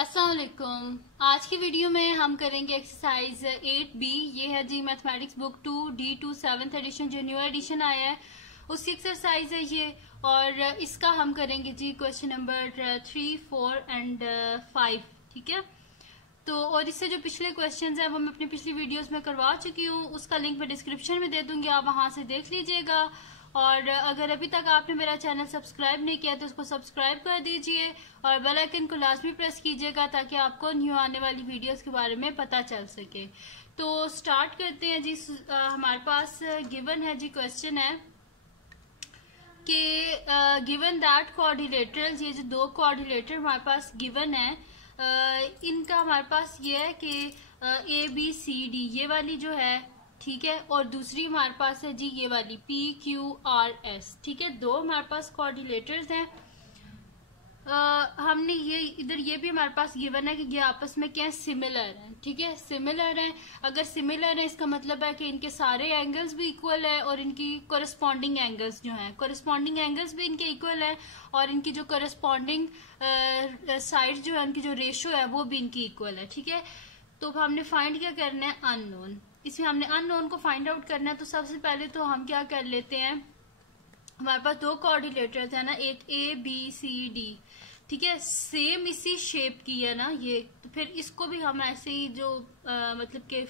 अस्सलाम वालेकुम। आज की वीडियो में हम करेंगे एक्सरसाइज 8B। ये है जी mathematics book 2D2 7th edition जो न्यू एडिशन आया है उसकी एक्सरसाइज है ये। और इसका हम करेंगे जी क्वेश्चन नंबर 3, 4 एंड 5। ठीक है। तो और इससे जो पिछले क्वेश्चंस हैं वो मैं अपनी पिछली वीडियोस में करवा चुकी हूँ, उसका लिंक मैं डिस्क्रिप्शन में दे दूंगी, आप वहां से देख लीजिएगा। और अगर अभी तक आपने मेरा चैनल सब्सक्राइब नहीं किया तो उसको सब्सक्राइब कर दीजिए और बेल आइकन को लाजमी प्रेस कीजिएगा ताकि आपको न्यू आने वाली वीडियोस के बारे में पता चल सके। तो स्टार्ट करते हैं जी। हमारे पास गिवन है जी, क्वेश्चन है कि गिवन दैट कोऑर्डिनेटर्स, ये जो दो कोऑर्डिनेटर हमारे पास गिवन है, इनका हमारे पास ये है कि ABCD ये वाली जो है, ठीक है, और दूसरी हमारे पास है जी ये वाली PQRS। ठीक है, दो हमारे पास कोऑर्डिनेटर्स हैं। हमने ये इधर ये भी हमारे पास गिवन है कि ये आपस में क्या सिमिलर हैं। ठीक है, सिमिलर हैं। अगर सिमिलर है इसका मतलब है कि इनके सारे एंगल्स भी इक्वल है और इनकी कोरस्पॉन्डिंग एंगल्स जो हैं, कोरस्पॉन्डिंग एंगल्स भी इनके इक्वल है और इनकी जो कोरस्पॉन्डिंग साइड जो है, उनकी जो रेशो है वो भी इनकी इक्वल है। ठीक है, तो हमने फाइंड क्या करना है, अननोन। इसमें हमने अननोन को फाइंड आउट करना है। तो सबसे पहले तो हम क्या कर लेते हैं, हमारे पास दो कोऑर्डिनेटर्स है ना, एक ABCD, ठीक है, सेम इसी शेप की है ना ये, तो फिर इसको भी हम ऐसे ही जो मतलब के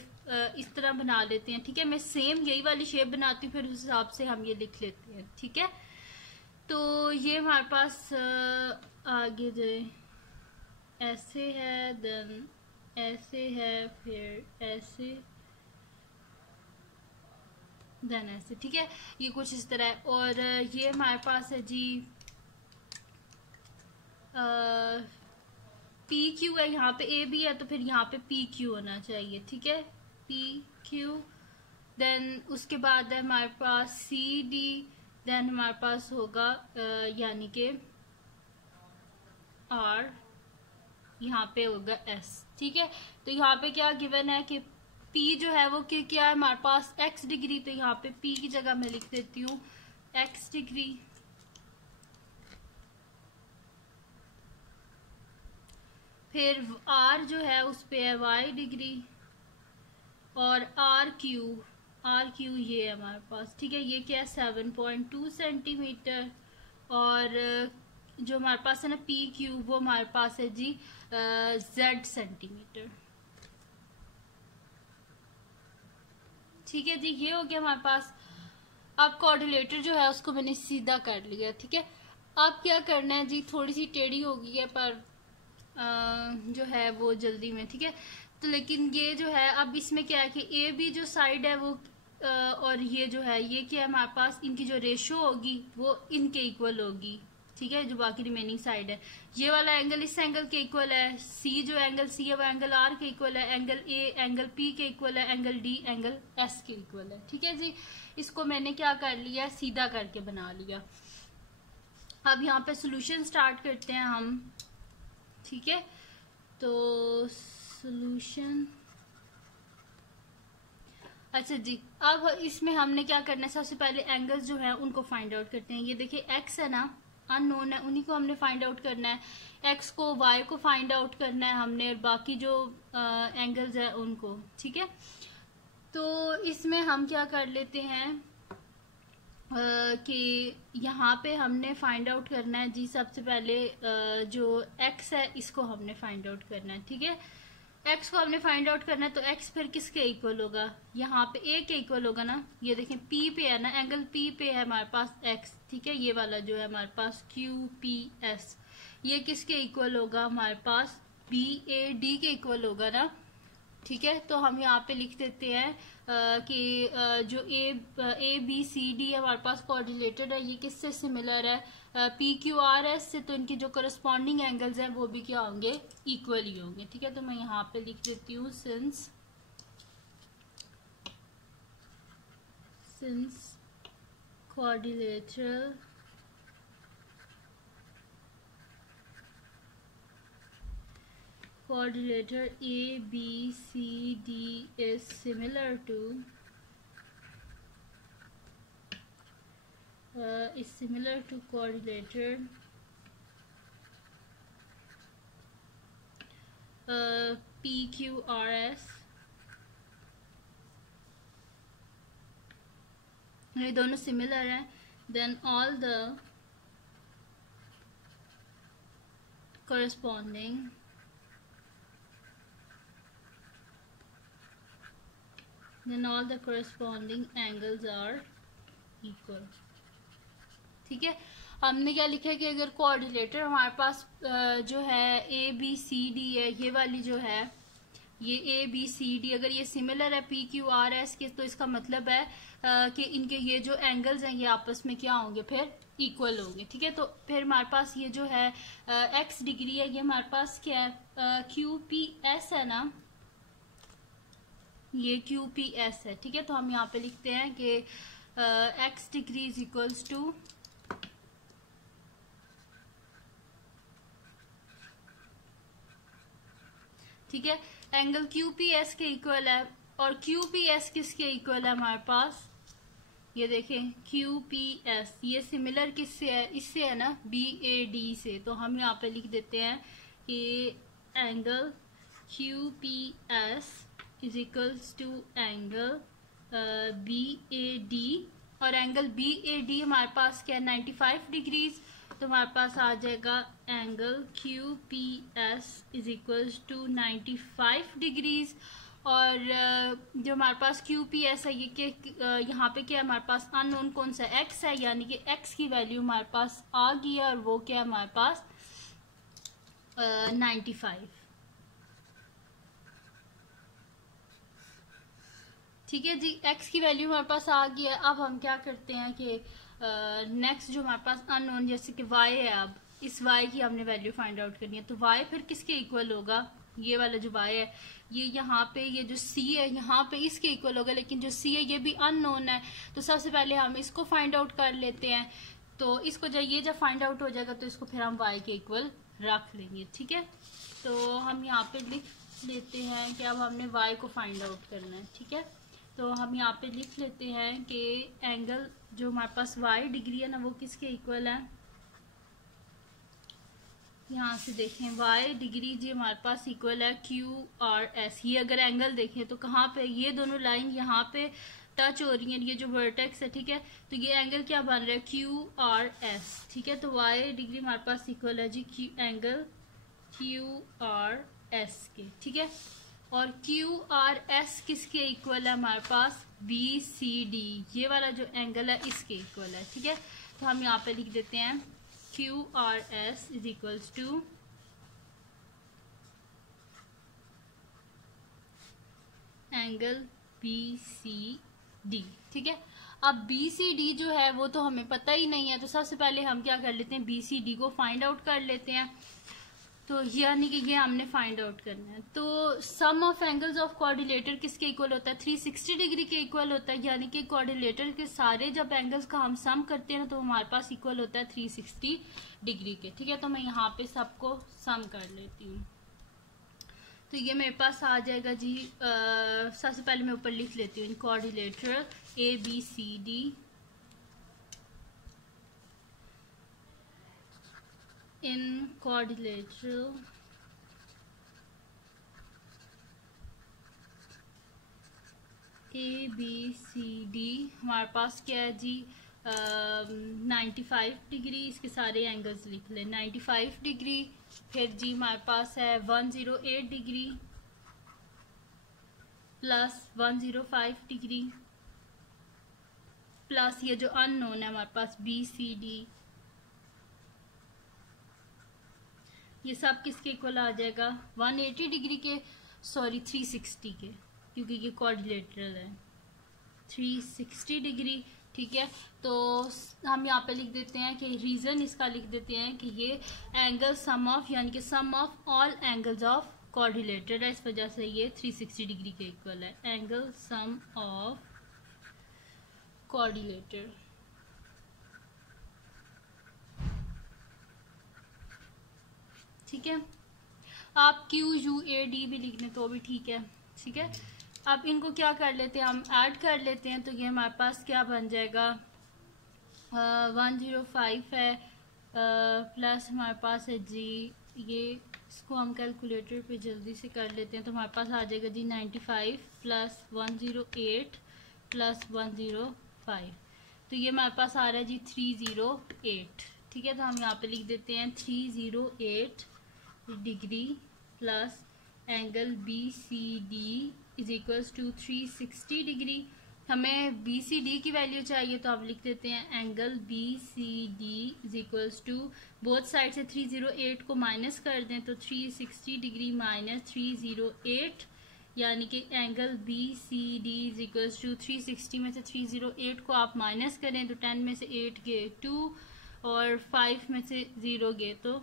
इस तरह बना लेते हैं। ठीक है, मैं सेम यही वाली शेप बनाती हूँ, फिर उस हिसाब से हम ये लिख लेते हैं। ठीक है, तो ये हमारे पास आगे जो ऐसे है, देन ऐसे है, फिर ऐसे, देन ऐसे। ठीक है, ये कुछ इस तरह है। और ये हमारे पास है जी PQ है, यहाँ पे AB है तो फिर यहाँ पे PQ होना चाहिए। ठीक है, PQ, देन उसके बाद है हमारे पास CD, देन हमारे पास होगा यानी के R, यहाँ पे होगा S। ठीक है, तो यहाँ पे क्या गिवन है कि P जो है वो क्या है हमारे पास X डिग्री, तो यहाँ पे P की जगह मैं लिख देती हूँ X डिग्री। फिर R जो है उस पे है Y डिग्री और RQ ये है हमारे पास। ठीक है, ये क्या है 7.2 सेंटीमीटर। और जो हमारे पास है ना PQ, वो हमारे पास है जी Z सेंटीमीटर। ठीक है जी, ये हो गया हमारे पास। अब कोऑर्डिनेटर जो है उसको मैंने सीधा कर लिया। ठीक है, अब क्या करना है जी, थोड़ी सी टेढ़ी हो गई है पर जो है वो जल्दी में। ठीक है, तो लेकिन ये जो है अब इसमें क्या है कि AB जो साइड है वो और ये जो है ये क्या है हमारे पास, इनकी जो रेशो होगी वो इनके इक्वल होगी। ठीक है, जो बाकी रिमेनिंग साइड है, ये वाला एंगल इस एंगल के इक्वल है, C जो एंगल C है वो एंगल R के इक्वल है, एंगल A एंगल P के इक्वल है, एंगल D एंगल S के इक्वल है। ठीक है जी, इसको मैंने क्या कर लिया, सीधा करके बना लिया। अब यहाँ पे सोल्यूशन स्टार्ट करते हैं हम। ठीक है, तो सोल्यूशन, अच्छा जी, अब इसमें हमने क्या करना है, सबसे पहले एंगल्स जो है उनको फाइंड आउट करते हैं। ये देखिए X है ना, अननोन है, उन्हीं को हमने फाइंड आउट करना है। X को Y को फाइंड आउट करना है हमने, और बाकी जो एंगल्स है उनको। ठीक है, तो इसमें हम क्या कर लेते हैं कि यहाँ पे हमने फाइंड आउट करना है जी, सबसे पहले जो X है इसको हमने फाइंड आउट करना है। ठीक है, X को हमने फाइंड आउट करना है, तो X फिर किसके इक्वल होगा, यहाँ पे A के इक्वल होगा ना। ये देखें P पे है ना, एंगल P पे है हमारे पास X। ठीक है, ये वाला जो है हमारे पास QPS, ये किसके इक्वल होगा हमारे पास, BAD के इक्वल होगा ना। ठीक है, तो हम यहाँ पे लिख देते हैं कि जो ABCD है हमारे पास कोऑर्डिनेटेड है, ये किससे सिमिलर है, PQRS से, तो इनकी जो करस्पॉन्डिंग एंगल्स हैं वो भी क्या होंगे, इक्वल ही होंगे। ठीक है, तो मैं यहाँ पे लिख देती हूँ since coordinator ABCD is similar to coordinator PQRS, ये दोनों सिमिलर हैं, then all the corresponding angles are equal। ठीक है, हमने क्या लिखा है कि अगर कोऑर्डिनेटर हमारे पास जो है ABCD है, ये वाली जो है ये ABCD अगर ये सिमिलर है PQRS के, तो इसका मतलब है कि इनके ये जो एंगल्स हैं ये आपस में क्या होंगे, फिर इक्वल होंगे। ठीक है, तो फिर हमारे पास ये जो है x डिग्री है, ये हमारे पास क्या है, QPS है ना, ये QPS है। ठीक है, तो हम यहाँ पे लिखते हैं कि x degree is equals to ठीक है, एंगल QPS के इक्वल है, और QPS किसके इक्वल है हमारे पास, ये देखें QPS ये सिमिलर किससे है, इससे है ना BAD से, तो हम यहाँ पे लिख देते हैं कि angle QPS is equals to angle BAD, और एंगल BAD हमारे पास क्या है 95 डिग्रीज, तो हमारे पास आ जाएगा angle QPS is equals to 95 degrees. और जो हमारे पास QPS है ये यहाँ पे क्या है, हमारे पास अननोन कौन सा x है, यानी कि x की वैल्यू हमारे पास आ गई है, और वो क्या है हमारे पास 95। ठीक है जी, x की वैल्यू हमारे पास आ गई है। अब हम क्या करते हैं कि नेक्स्ट जो हमारे पास अननोन जैसे कि y है, अब इस y की हमने वैल्यू फाइंड आउट करनी है, तो y फिर किसके इक्वल होगा, ये वाला जो y है ये यहाँ पे, ये जो c है यहाँ पे इसके इक्वल होगा, लेकिन जो c है ये भी अननोन है, तो सबसे पहले हम इसको फाइंड आउट कर लेते हैं। तो इसको जब फाइंड आउट हो जाएगा तो इसको फिर हम y के इक्वल रख लेंगे। ठीक है, तो हम यहाँ पे लिख लेते हैं कि अब हमने y को फाइंड आउट करना है। ठीक है, तो हम यहाँ पे लिख लेते हैं कि एंगल जो हमारे पास y डिग्री है ना वो किसके इक्वल है, यहाँ से देखें y डिग्री जी हमारे पास इक्वल है QRS। ये अगर एंगल देखें तो कहाँ पे, ये दोनों लाइन यहाँ पे टच हो रही है, ये जो वर्टेक्स है। ठीक है, तो ये एंगल क्या बन रहा है QRS। ठीक है, तो y डिग्री हमारे पास इक्वल है जी एंगल QRS के। ठीक है, और QRS किसके इक्वल है हमारे पास BCD, ये वाला जो एंगल है इसके इक्वल है। ठीक है, तो हम यहाँ पे लिख देते हैं QRS is equals to angle BCD। ठीक है, अब BCD जो है वो तो हमें पता ही नहीं है, तो सबसे पहले हम क्या कर लेते हैं BCD को फाइंड आउट कर लेते हैं। तो यानी कि ये हमने फाइंड आउट करना है। तो सम ऑफ एंगल्स ऑफ कोऑर्डिनेटर किसके इक्वल होता है, 360 डिग्री के इक्वल होता है, यानी कि कोऑर्डिनेटर के सारे जब एंगल्स का हम सम करते हैं ना तो हमारे पास इक्वल होता है 360 डिग्री के। ठीक है, तो मैं यहाँ पे सबको सम कर लेती हूँ, तो ये मेरे पास आ जाएगा जी। सबसे पहले मैं ऊपर लिख लेती हूँ coordinator ABCD in quadrilateral ABCD हमारे पास क्या है जी 95 डिग्री, इसके सारे एंगल्स लिख लें 95 डिग्री। फिर जी हमारे पास है 108 डिग्री प्लस 105 डिग्री प्लस ये जो अननोन है हमारे पास BCD, ये सब किसके इक्वल आ जाएगा 180 डिग्री के, सॉरी 360 के, क्योंकि ये कोऑर्डिनेटरल है 360 डिग्री। ठीक है, तो हम यहाँ पे लिख देते हैं कि रीजन इसका लिख देते हैं कि ये एंगल सम ऑफ, यानी कि sum of all angles of coordinator है, इस वजह से ये 360 डिग्री के इक्वल है, एंगल सम ऑफ कोऑर्डिनेटर। ठीक है, आप QUAD भी लिख लें तो भी ठीक है। ठीक है, अब इनको क्या कर लेते हैं, हम ऐड कर लेते हैं, तो ये हमारे पास क्या बन जाएगा 105 है प्लस हमारे पास है जी ये इसको हम कैलकुलेटर पे जल्दी से कर लेते हैं। तो हमारे पास आ जाएगा जी 95 प्लस 108 प्लस 105, तो ये हमारे पास आ रहा है जी 308। ठीक है, तो हम यहाँ पे लिख देते हैं 308 degree plus angle BCD is equals to 360 degree. हमें BCD की वैल्यू चाहिए, तो आप लिख देते हैं angle BCD is equals to, both side से 308 को माइनस कर दें तो 360 डिग्री माइनस 308, यानी कि angle BCD is equals to 360 में से 308 को आप माइनस करें तो 10 में से 8 गए 2 और 5 में से 0 गए तो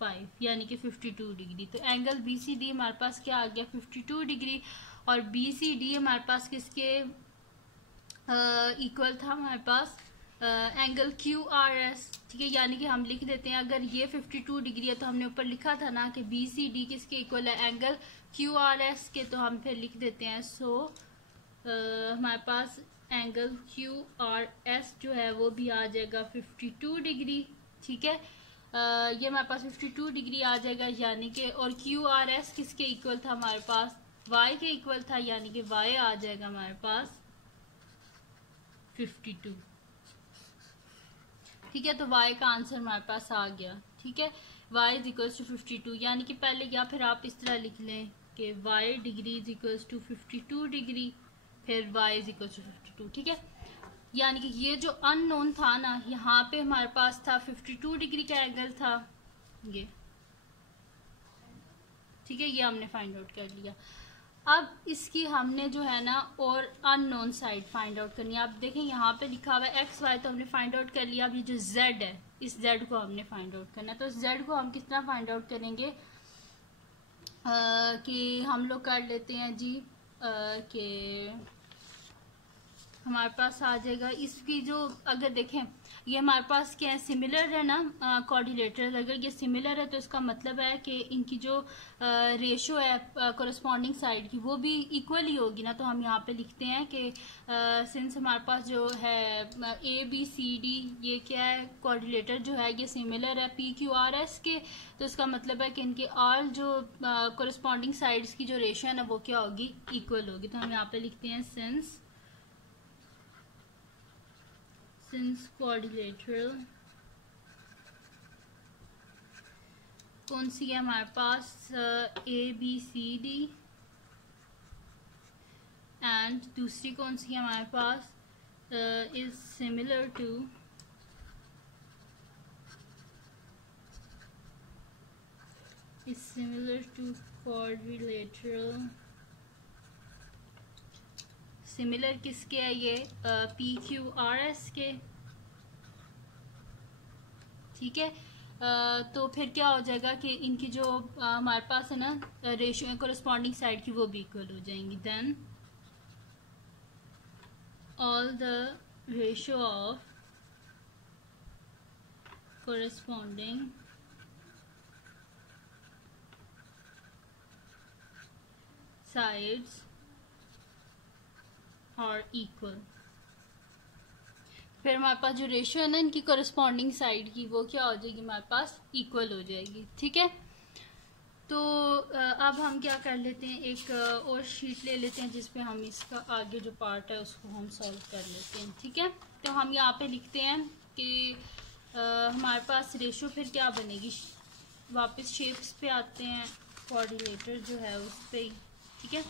5, यानी कि 52 डिग्री। तो एंगल BCD हमारे पास क्या आ गया 52 डिग्री, और BCD हमारे पास किसके इक्वल था, हमारे पास एंगल QRS। ठीक है, यानी कि हम लिख देते हैं, अगर ये 52 डिग्री है तो हमने ऊपर लिखा था ना कि BCD किसके इक्वल है एंगल QRS के, तो हम फिर लिख देते हैं हमारे पास एंगल QRS जो है वो भी आ जाएगा 52 डिग्री। ठीक है, ये हमारे पास 52 डिग्री आ जाएगा, यानी कि, और QRS किसके इक्वल था हमारे पास Y के इक्वल था, यानी कि Y आ जाएगा हमारे पास 52। ठीक है, तो Y का आंसर हमारे पास आ गया। ठीक है, Y इज इक्वल्स टू 52, यानी कि पहले या फिर आप इस तरह लिख लें कि Y degree is equals to 52 degree, फिर Y इज इक्वल्स टू 52। ठीक है, यानी कि ये जो अननोन था ना, यहाँ पे हमारे पास था 52 डिग्री का एंगल था ये। ठीक है, ये हमने फाइंड आउट कर लिया। अब इसकी हमने जो है ना और अननोन साइड फाइंड आउट करनी है। आप देखें यहाँ पे लिखा हुआ है XY, तो हमने फाइंड आउट कर लिया। अब ये जो Z है, इस Z को हमने फाइंड आउट करना है। तो Z को हम किस तरह फाइंड आउट करेंगे कि हम लोग कर लेते हैं जी कि हमारे पास आ जाएगा इसकी जो, अगर देखें ये हमारे पास क्या है सिमिलर है ना कोऑर्डिनेटर, अगर ये सिमिलर है तो इसका मतलब है कि इनकी जो रेशो है कोरस्पॉन्डिंग साइड की वो भी इक्वल ही होगी ना। तो हम यहाँ पे लिखते हैं कि सिंस हमारे पास जो है ABCD ये क्या है कोऑर्डिनेटर जो है ये सिमिलर है PQRS के, तो इसका मतलब है कि इनके ऑल जो कोरस्पॉन्डिंग साइड्स की जो रेशो है ना वो क्या होगी इक्वल होगी। तो हम यहाँ पे लिखते हैं सिंस क्वाड्रिलेटरल कौन सी है हमारे पास ABCD, एंड दूसरी कौन सी है हमारे पास is similar to quadrilateral. Similar किसके है ये PQRS के। ठीक है, तो फिर क्या हो जाएगा कि इनकी जो हमारे पास है ना रेशियो कोरस्पॉन्डिंग साइड की वो भी इक्वल हो जाएंगी। Then all the ratio of corresponding sides और इक्वल। फिर हमारे पास जो रेशियो है ना इनकी कोरस्पॉन्डिंग साइड की वो क्या हो जाएगी हमारे पास इक्वल हो जाएगी। ठीक है, तो अब हम क्या कर लेते हैं, एक और शीट ले लेते हैं जिसपे हम इसका आगे जो पार्ट है उसको हम सॉल्व कर लेते हैं। ठीक है, तो हम यहाँ पे लिखते हैं कि हमारे पास रेशियो फिर क्या बनेगी, वापस शेप्स पे आते हैं, कोऑर्डिनेटर जो है उस पर ही। ठीक है,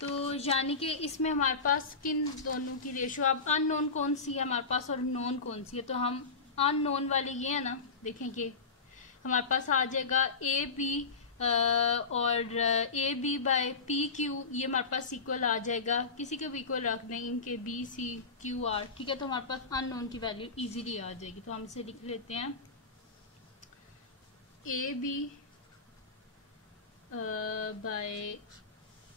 तो यानी कि इसमें हमारे पास किन दोनों की रेशियो, अब अननोन कौन सी है हमारे पास और नोन कौन सी है। तो हम अननोन वाले ये है ना, देखें कि हमारे पास आ जाएगा AB और AB बाय PQ, ये हमारे पास इक्वल आ जाएगा, किसी के भी इक्वल रख दें इनके BCQR। ठीक है, तो हमारे पास अननोन की वैल्यू इजीली आ जाएगी। तो हम इसे लिख लेते हैं AB बाय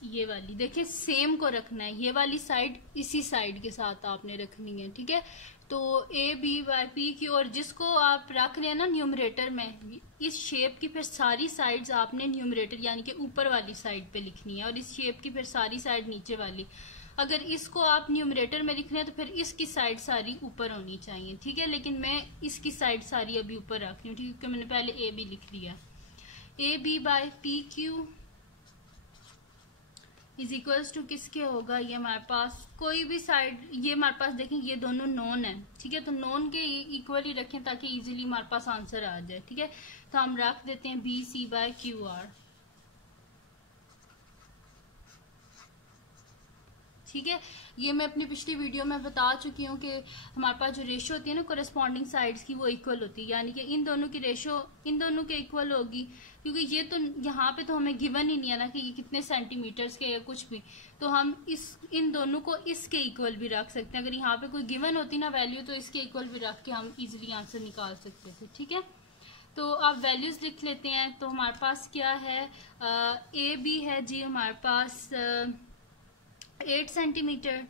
ये वाली, देखिए सेम को रखना है, ये वाली साइड इसी साइड के साथ आपने रखनी है। ठीक है, तो AB बाय PQ, और जिसको आप रख रहे हैं ना न्यूमरेटर में, इस शेप की फिर सारी साइड्स आपने न्यूमरेटर यानी कि ऊपर वाली साइड पे लिखनी है, और इस शेप की फिर सारी साइड नीचे वाली। अगर इसको आप न्यूमरेटर में लिख रहे हैं तो फिर इसकी साइड सारी ऊपर होनी चाहिए। ठीक है, लेकिन मैं इसकी साइड सारी अभी ऊपर रख रही हूँ क्योंकि मैंने पहले AB लिख लिया। A B by P Q is equals to किसके होगा, ये हमारे पास कोई भी साइड, ये हमारे पास देखें ये दोनों नॉन है, ठीक है, तो नॉन के इक्वल ही रखें ताकि इजीली हमारे पास आंसर आ जाए, ठीक है। तो हम रख देते हैं B C by Q R, ठीक है। ये मैं अपनी पिछली वीडियो में बता चुकी हूँ कि हमारे पास जो रेशो होती है ना कोरेस्पॉन्डिंग साइड्स की, वो इक्वल होती है, यानी कि इन दोनों की रेशो इन दोनों के इक्वल होगी, क्योंकि ये तो यहाँ पे तो हमें गिवन ही नहीं है ना कि ये कितने सेंटीमीटर्स के या कुछ भी, तो हम इन दोनों को इसके इक्वल भी रख सकते हैं। अगर यहाँ पे कोई गिवन होती ना वैल्यू, तो इसके इक्वल भी रख के हम इजिली आंसर निकाल सकते थे, ठीक है। तो आप वैल्यूज लिख लेते हैं। तो हमारे पास क्या है, ए बी है जी हमारे पास 8 सेंटीमीटर,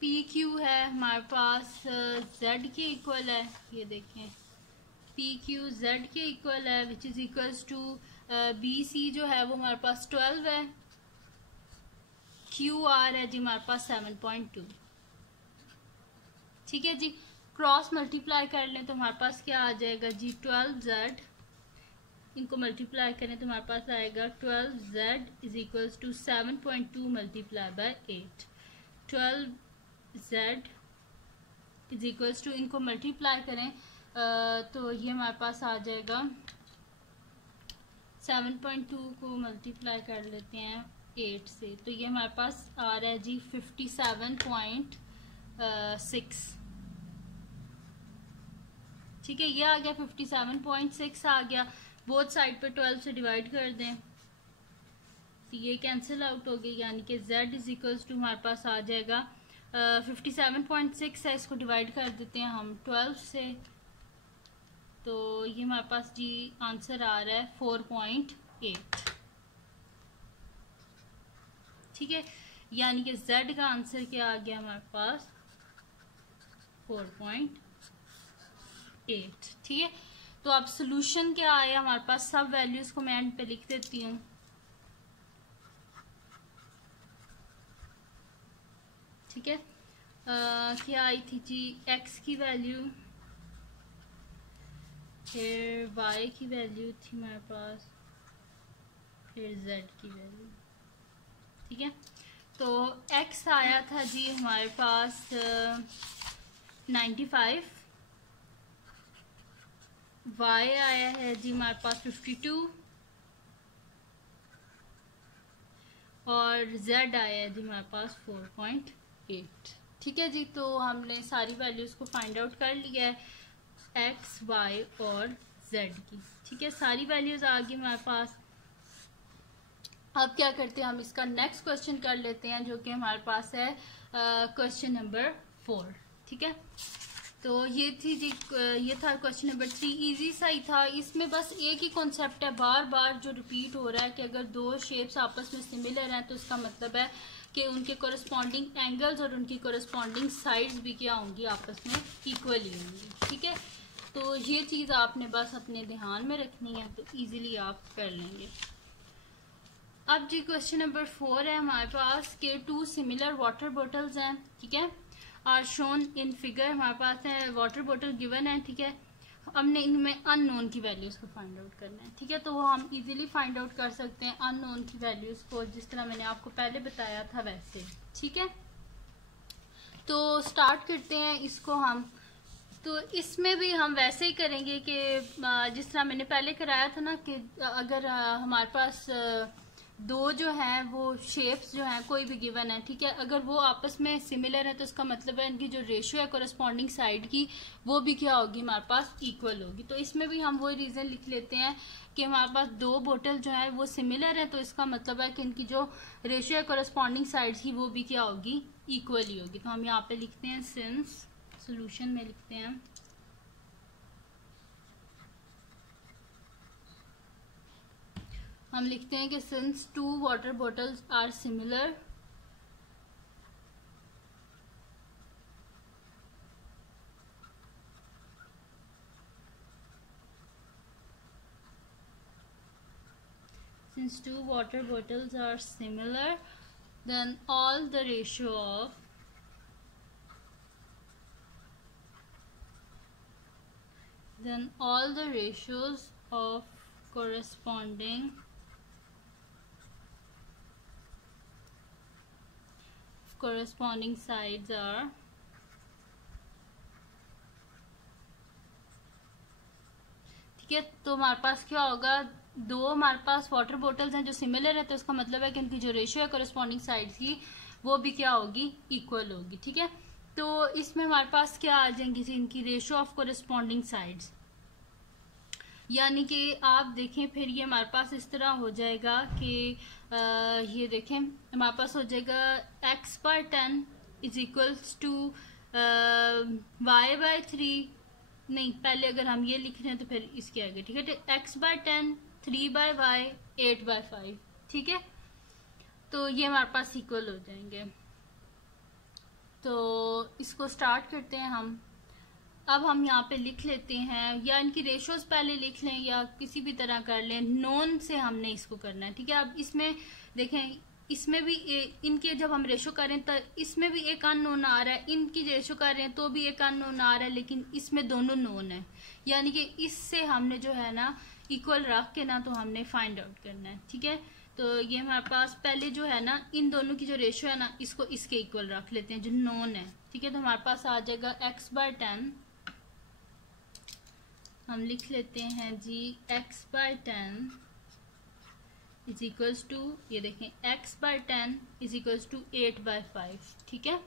पी क्यू है हमारे पास जेड के इक्वल है, ये देखें पी क्यू जेड के इक्वल है, which is equals to B C जो है वो हमारे पास 12 है, क्यू आर है जी हमारे पास 7.2, ठीक है जी। क्रॉस मल्टीप्लाई कर लें तो हमारे पास क्या आ जाएगा जी, 12z, इनको मल्टीप्लाई करें तो हमारे पास आएगा 12z is equals to 7.2 multiply by 8, 12z is equals to, इनको मल्टीप्लाई करें तो ये हमारे पास आ जाएगा 7.2 को मल्टीप्लाई कर लेते हैं 8 से, तो ये हमारे पास आ रहा है जी 57.6, ठीक है। ये आ गया 57.6 आ गया, बोथ साइड पे 12 से डिवाइड कर दें तो ये कैंसिल आउट हो गई, यानी कि z इज इक्वल्स टू हमारे पास आ जाएगा 57.6 है, इसको डिवाइड कर देते हैं हम 12 से, तो ये हमारे पास जी आंसर आ रहा है 4.8, ठीक है। यानी कि z का आंसर क्या आ गया हमारे पास 4.8, ठीक है। तो अब सोल्यूशन क्या आया हमारे पास, सब वैल्यूज को मैं एंड पे लिख देती हूँ, ठीक है। क्या आई थी जी, x की वैल्यू, फिर y की वैल्यू थी हमारे पास, फिर z की वैल्यू, ठीक है। तो x आया था जी हमारे पास 95, y आया है जी हमारे पास 52 और z आया है जी हमारे पास 4.8, ठीक है जी। तो हमने सारी वैल्यूज को फाइंड आउट कर लिया है x, y और z की, ठीक है। सारी वैल्यूज आ गई हमारे पास। अब क्या करते हैं, हम इसका नेक्स्ट क्वेश्चन कर लेते हैं, जो कि हमारे पास है क्वेश्चन नंबर 4, ठीक है। तो ये थी जी, ये था क्वेश्चन नंबर 3, इजी सा ही था। इसमें बस एक ही कॉन्सेप्ट है, बार बार जो रिपीट हो रहा है कि अगर दो शेप्स आपस में सिमिलर हैं तो इसका मतलब है कि उनके कोरस्पॉन्डिंग एंगल्स और उनकी कोरस्पॉन्डिंग साइड्स भी क्या होंगी, आपस में इक्वली होंगी, ठीक है। तो ये चीज़ आपने बस अपने ध्यान में रखनी है, तो इजीली आप कर लेंगे। अब जी क्वेश्चन नंबर 4 है हमारे पास के 2 सिमिलर वाटर बॉटल्स हैं, ठीक है, आर शोन इन फिगर, हमारे पास है वाटर बॉटल गिवन है, ठीक है। हमने इनमें अननोन की वैल्यूज को फाइंड आउट करना है, ठीक है। तो वो हम इजीली फाइंड आउट कर सकते हैं अननोन की वैल्यूज को, जिस तरह मैंने आपको पहले बताया था वैसे, ठीक है। तो स्टार्ट करते हैं इसको हम। तो इसमें भी हम वैसे ही करेंगे कि जिस तरह मैंने पहले कराया था ना, कि अगर हमारे पास दो जो हैं वो शेप्स जो हैं कोई भी गिवन है, ठीक है, अगर वो आपस में सिमिलर है तो इसका मतलब है इनकी जो रेशियो है कोरस्पॉन्डिंग साइड की वो भी क्या होगी, हमारे पास इक्वल होगी। तो इसमें भी हम वही रीजन लिख लेते हैं कि हमारे पास दो बोतल जो है वो सिमिलर है, तो इसका मतलब है कि इनकी जो रेशियो है कोरस्पॉन्डिंग साइड्स की वो भी क्या होगी, इक्वल ही होगी। तो हम यहाँ पे लिखते हैं सिंस, सोल्यूशन में लिखते हैं हम लिखते हैं कि since 2 water bottles are similar, since 2 water bottles are similar, then all the ratios of corresponding sides are ठीक है। तो हमारे पास क्या होगा, दो हमारे पास वाटर बॉटल्स हैं जो सिमिलर है, तो इसका मतलब है कि उनकी जो रेशियो है करस्पॉन्डिंग साइड्स की वो भी क्या होगी, इक्वल होगी। ठीक है, तो इसमें हमारे पास क्या आ जाएंगी जी, इनकी रेशियो ऑफ करस्पॉन्डिंग साइड्स, यानी कि आप देखें फिर ये हमारे पास इस तरह हो जाएगा कि ये देखें हमारे पास हो जाएगा x/10 is equals to y/3, नहीं पहले अगर हम ये लिख रहे हैं तो फिर इसके आगे, ठीक है, तो x/10 3/y 8/5, ठीक है, तो ये हमारे पास इक्वल हो जाएंगे। तो इसको स्टार्ट करते हैं हम। अब हम यहाँ पे लिख लेते हैं, या इनकी रेशियोज पहले लिख लें या किसी भी तरह कर लें, नोन से हमने इसको करना है। ठीक है, अब इसमें देखें, इसमें भी इनके जब हम रेशो करें तो इसमें भी एक अननोन आ रहा है, इनकी रेशो कर रहे हैं तो भी एक अननोन आ रहा है, लेकिन इसमें दोनों नोन है, यानी कि इससे हमने जो है ना इक्वल रख के ना तो हमने फाइंड आउट करना है। ठीक है, तो ये हमारे पास पहले जो है ना इन दोनों की जो रेशो है ना इसको इसके इक्वल रख लेते हैं जो नोन है। ठीक है, तो हमारे पास आ जाएगा x/10, हम लिख लेते हैं जी x/10 इज इक्वल्स टू, ये देखें x/10 इज इक्वल्स टू 8/5। ठीक है,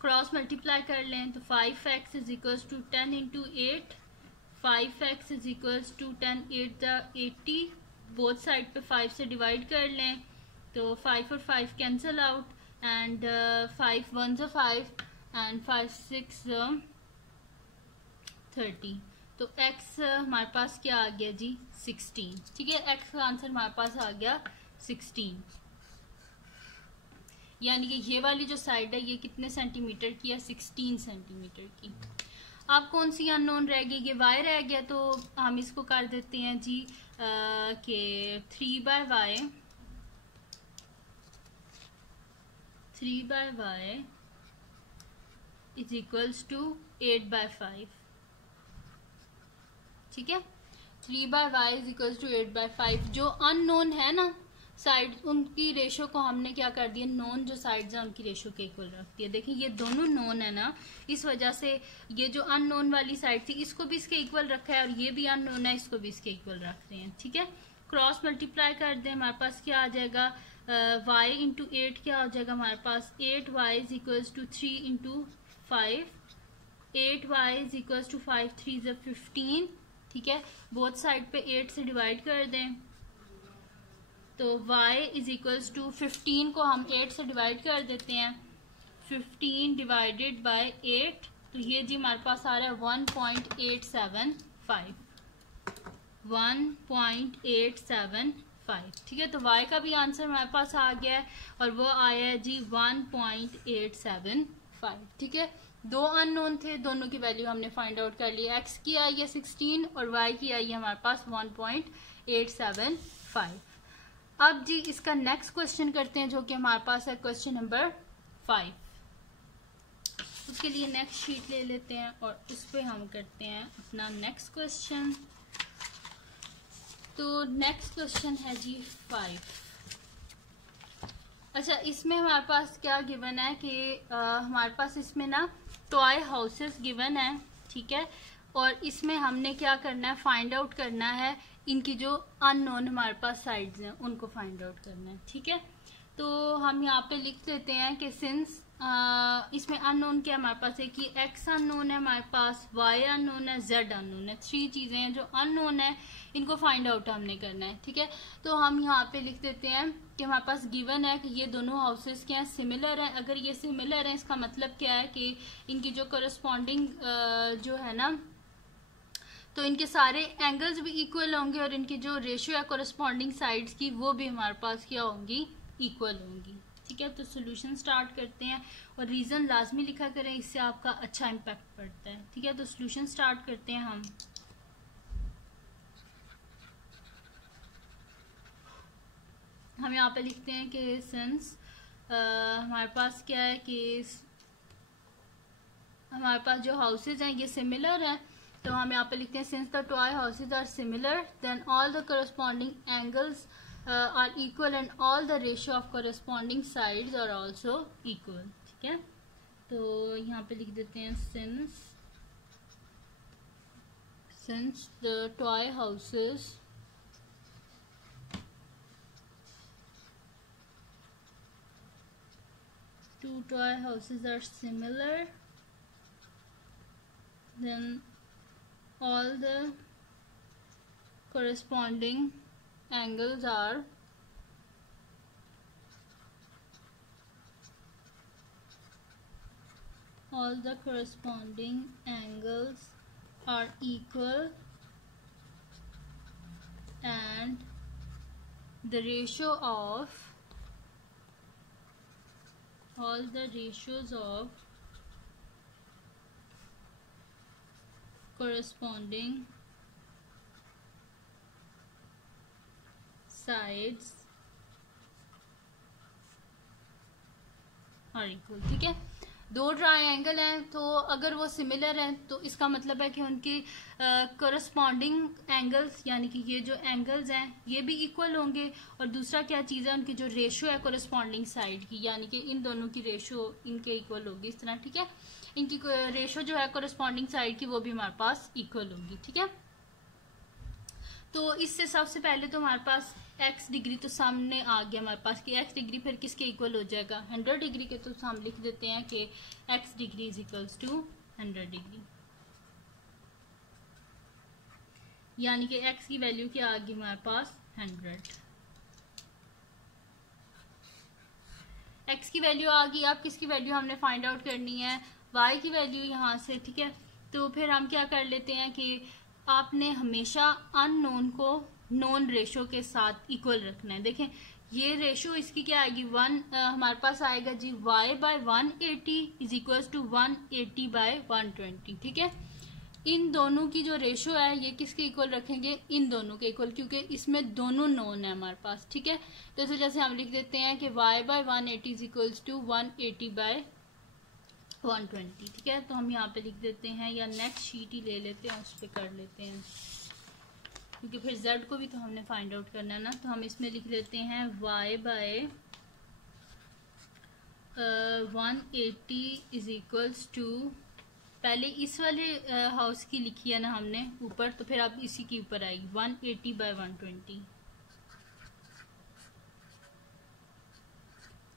क्रॉस मल्टीप्लाई कर लें तो 5x is equals to 10 into 8, 5x is equals to 10 8 80, both side पे 5 से डिवाइड कर लें तो 5 और 5 कैंसिल आउट, एंड 5 1 5 एंड 5 6 30, तो x हमारे पास क्या आ गया जी 16। ठीक है, x का आंसर हमारे पास आ गया 16, यानी कि ये वाली जो साइड है ये कितने सेंटीमीटर की है, 16 सेंटीमीटर की। अब कौन सी अननोन रह गई, ये y रह गया, तो हम इसको कर देते हैं जी कि 3/y इज इक्वल्स टू 8/5। ठीक है, 3/y इज इक्वल्स टू 8/5। जो अननोन है ना साइड, उनकी रेशो को हमने क्या कर दिया, नोन जो साइड्स हैं उनकी रेशो के इक्वल रख दिया। देखिए ये दोनों नोन है ना, इस वजह से ये जो अननोन वाली साइड थी इसको भी इसके इक्वल रखा है, और ये भी अननोन है इसको भी इसके इक्वल रख रहे हैं। ठीक है, क्रॉस मल्टीप्लाई कर दें, हमारे पास क्या आ जाएगा, y इंटू 8 क्या हो जाएगा हमारे पास, 8y is equals to 3 into 5, 8y is equals to 5 3 = 15। ठीक है, बोथ साइड पे 8 से डिवाइड कर दें तो y इज इक्वल्स टू 15 को हम 8 से डिवाइड कर देते हैं, 15 डिवाइडेड बाय 8, तो ये जी हमारे पास आ रहा है 1.875, 1.875। ठीक है, तो y का भी आंसर हमारे पास आ गया है और वो आया है जी 1.875। ठीक है, दो अननोन थे, दोनों की वैल्यू हमने फाइंड आउट कर ली, x की आई है 16 और y की आई है हमारे पास 1.875। अब जी इसका नेक्स्ट क्वेश्चन करते हैं जो कि हमारे पास है क्वेश्चन नंबर 5। उसके लिए नेक्स्ट शीट ले लेते हैं और उस पर हम करते हैं अपना नेक्स्ट क्वेश्चन। तो नेक्स्ट क्वेश्चन है जी 5। अच्छा, इसमें हमारे पास क्या गिवन है कि हमारे पास इसमें ना टॉय हाउसेस गिवन है। ठीक है, और इसमें हमने क्या करना है, फाइंड आउट करना है इनकी जो अननोन हमारे पास साइड्स हैं उनको फाइंड आउट करना है। ठीक है, तो हम यहाँ पे लिख लेते हैं कि सिंस इसमें अननोन क्या हमारे पास है कि x अननोन है हमारे पास, y अननोन है, z अननोन है, 3 चीजें हैं जो अननोन है, इनको फाइंड आउट हमने करना है। ठीक है, तो हम यहाँ पे लिख देते हैं कि हमारे पास गिवन है कि ये दोनों हाउसेस क्या है, सिमिलर हैं। अगर ये सिमिलर हैं इसका मतलब क्या है कि इनकी जो करस्पॉन्डिंग जो है ना, तो इनके सारे एंगल्स भी इक्वल होंगे और इनकी जो रेशियो है करस्पॉन्डिंग साइड्स की वो भी हमारे पास क्या होंगी, इक्वल होंगी। ठीक है, तो सोल्यूशन स्टार्ट करते हैं और रीजन लाजमी लिखा करें, इससे आपका अच्छा इम्पैक्ट पड़ता है। ठीक है, तो सोल्यूशन स्टार्ट करते हैं हम यहाँ पे लिखते हैं कि सिंस हमारे पास क्या है कि हमारे पास जो हाउसेज हैं ये सिमिलर हैं, तो हम यहाँ पे लिखते हैं since the toy houses are similar then all the corresponding angles are equal and all the ratio of corresponding sides are also equal. ठीक है, तो यहाँ पे लिख देते हैं since the toy houses two toy houses are similar, then all the corresponding angles are equal and the ratio of all the ratios of corresponding sides are equal। ठीक है, दो ट्रायंगल हैं तो अगर वो सिमिलर हैं तो इसका मतलब है कि उनकी करस्पॉन्डिंग एंगल्स यानी कि ये जो एंगल्स हैं ये भी इक्वल होंगे। और दूसरा क्या चीज़ है, उनकी जो रेशियो है करस्पॉन्डिंग साइड की यानी कि इन दोनों की रेशियो इनके इक्वल होगी इस तरह। ठीक है, इनकी रेशियो जो है करस्पॉन्डिंग साइड की वो भी हमारे पास इक्वल होगी। ठीक है, तो इससे सबसे पहले तो हमारे पास x डिग्री तो सामने आ गया हमारे पास कि x डिग्री फिर किसके इक्वल हो जाएगा, 100 डिग्री के। तो हम लिख देते हैं कि x degree is equals to 100 degree, यानी कि x की वैल्यू क्या आ गई हमारे पास 100। x की वैल्यू आ गई। अब किसकी वैल्यू हमने फाइंड आउट करनी है, y की वैल्यू यहाँ से। ठीक है, तो फिर हम क्या कर लेते हैं कि आपने हमेशा अननोन को नोन रेशो के साथ इक्वल रखना है। देखें ये रेशो इसकी क्या आएगी, हमारे पास आएगा जी y by 180 is equal to 180 by 120। ठीक है, इन दोनों की जो रेशो है ये किसके इक्वल रखेंगे, इन दोनों के इक्वल, क्योंकि इसमें दोनों नोन है हमारे पास। ठीक है, तो इस वजह से हम लिख देते हैं कि y by 180 is equal to 180 by 120। ठीक है, तो हम यहाँ पे लिख देते हैं या नेक्स्ट शीट ही ले लेते हैं उस पर कर लेते हैं, क्योंकि फिर z को भी तो हमने फाइंड आउट करना है ना। तो हम इसमें लिख लेते हैं y by 180 is equals to, पहले इस वाले हाउस की लिखी है ना हमने ऊपर, तो फिर अब इसी के ऊपर आएगी 180 बाय 120।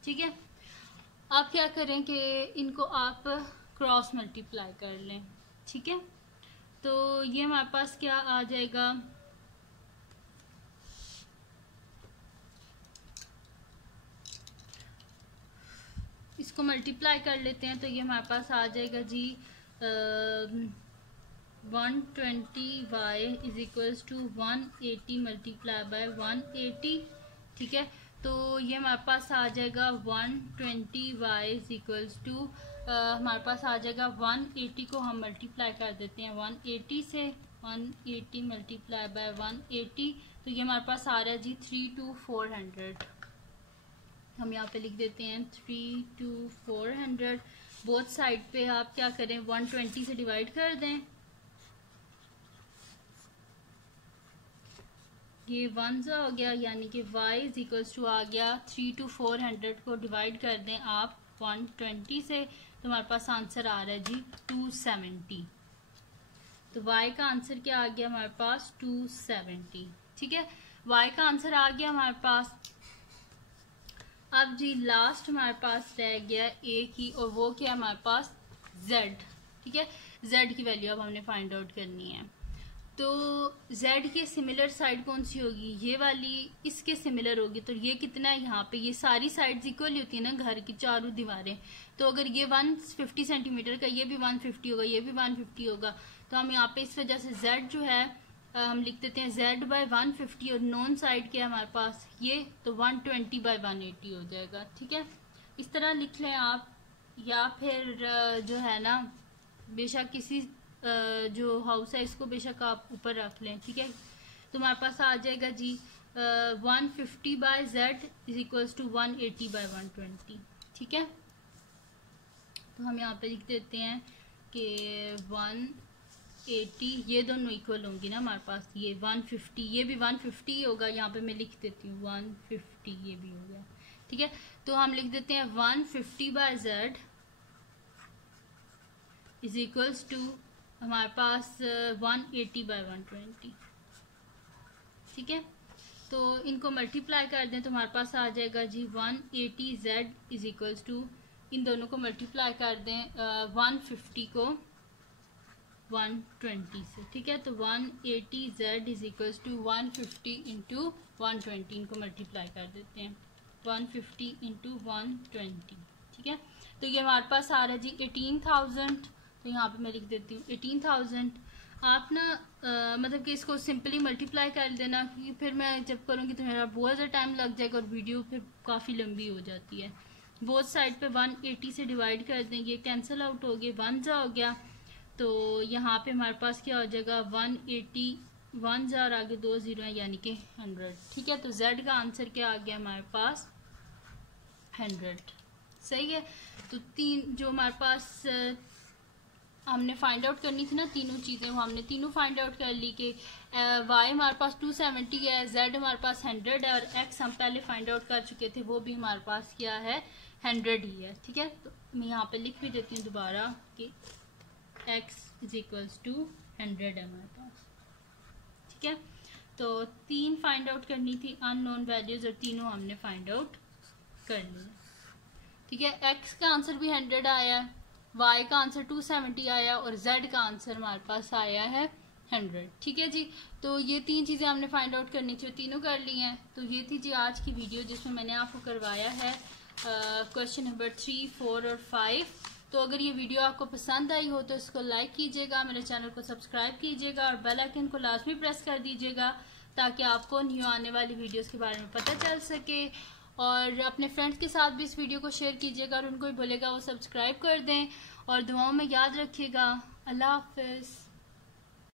ठीक है, आप क्या करें कि इनको आप क्रॉस मल्टीप्लाई कर लें। ठीक है, तो ये हमारे पास क्या आ जाएगा, इसको मल्टीप्लाई कर लेते हैं तो ये हमारे पास आ जाएगा जी 120y is equals to 180 multiply by 180। ठीक है, तो ये हमारे पास आ जाएगा 120y इज इक्वल्स टू हमारे पास आ जाएगा 180 को हम मल्टीप्लाई कर देते हैं 180 से, 180 मल्टीप्लाई बाय 180, तो ये हमारे पास आ रहा है जी 32400। हम यहाँ पे लिख देते हैं 32400। बोथ साइड पे आप क्या करें 120 से डिवाइड कर दें, ये 1 सा हो गया, यानी कि y इज इक्वल्स टू आ गया 32400 को डिवाइड कर दें आप 120 से, तो हमारे पास आंसर आ रहा है जी 270। तो y का आंसर क्या आ गया हमारे पास 270। ठीक है, y का आंसर आ गया हमारे पास। अब जी लास्ट हमारे पास रह गया a की, और वो क्या हमारे पास z। ठीक है, z की वैल्यू अब हमने फाइंड आउट करनी है। तो z के सिमिलर साइड कौन सी होगी, ये वाली इसके सिमिलर होगी। तो ये कितना है यहाँ पे, ये सारी साइड्स इक्वल होती है ना घर की चारों दीवारें। तो अगर ये 150 सेंटीमीटर का, ये भी 150 होगा, ये भी 150 होगा। तो हम यहाँ पे इस वजह से z जो है हम लिख देते हैं z बाय 150, और नॉन साइड क्या है हमारे पास ये, तो 120 बाय 180 हो जाएगा। ठीक है, इस तरह लिख लें आप, या फिर जो है ना बेशक किसी जो हाउस है इसको बेशक आप ऊपर रख लें। ठीक है, तो हमारे पास आ जाएगा जी 150 by z is equals to 180 by 120। ठीक है, तो हम यहाँ पे लिख देते हैं कि 180, ये दोनों इक्वल होंगी ना हमारे पास। ये 150, ये भी 150 होगा। यहाँ पे मैं लिख देती हूँ 150, ये भी हो गया। ठीक है, तो हम लिख देते हैं 150/z इज इक्वल्स टू हमारे पास 180/120। ठीक है, तो इनको मल्टीप्लाई कर दें तो हमारे पास आ जाएगा जी 180z इज इक्वल्स टू, इन दोनों को मल्टीप्लाई कर दें 150 को 120 से। ठीक है, तो 180z is equals to 150 into 120, इनको मल्टीप्लाई कर देते हैं 150 इंटू 120। ठीक है, तो ये हमारे पास आ रहा है जी 18,000। तो यहाँ पे मैं लिख देती हूँ 18,000। आप ना मतलब कि इसको सिंपली मल्टीप्लाई कर देना, क्योंकि फिर मैं जब करूँगी तो मेरा बहुत ज़्यादा टाइम लग जाएगा और वीडियो फिर काफ़ी लंबी हो जाती है। बोथ साइड पे 180 से डिवाइड कर देंगे, कैंसिल आउट हो गया, 1 जा हो गया। तो यहाँ पे हमारे पास क्या हो जाएगा 180, 1 जा और आगे 2 0 है यानी कि 100। ठीक है, तो Z का आंसर क्या आ गया हमारे पास 100। सही है, तो तीन जो हमारे पास हमने फाइंड आउट करनी थी ना तीनों चीज़ें, वो हमने तीनों फाइंड आउट कर ली कि y हमारे पास 270 है, z हमारे पास 100 है और x हम पहले फाइंड आउट कर चुके थे, वो भी हमारे पास क्या है 100 ही है। ठीक है, तो मैं यहाँ पे लिख भी देती हूँ दोबारा कि x इज इक्वल्स टू 100 है हमारे पास। ठीक है, तो 3 फाइंड आउट करनी थी अननोन वैल्यूज और तीनों हमने फाइंड आउट कर लिया। ठीक है, x का आंसर भी 100 आया है, y का आंसर 270 आया और z का आंसर हमारे पास आया है 100। ठीक है जी, तो ये 3 चीज़ें हमने फाइंड आउट करनी थी, तीनों कर ली हैं। तो ये थी जी आज की वीडियो जिसमें मैंने आपको करवाया है क्वेश्चन नंबर 3, 4 और 5। तो अगर ये वीडियो आपको पसंद आई हो तो इसको लाइक कीजिएगा, मेरे चैनल को सब्सक्राइब कीजिएगा और बेल आइकन को लाजमी प्रेस कर दीजिएगा ताकि आपको न्यू आने वाली वीडियोस के बारे में पता चल सके। और अपने फ्रेंड्स के साथ भी इस वीडियो को शेयर कीजिएगा और उनको भी बोलेगा वो सब्सक्राइब कर दें और दुआओं में याद रखिएगा। अल्लाह हाफिज़।